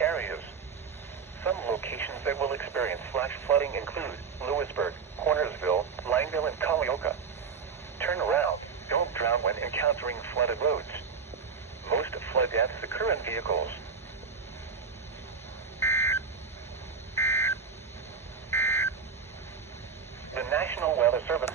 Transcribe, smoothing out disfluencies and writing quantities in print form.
areas. Some locations that will experience flash flooding include Lewisburg, Cornersville, Lineville, and Kalioka. Turn around. Don't drown when encountering flooded roads. Most flood deaths occur in vehicles. The National Weather Service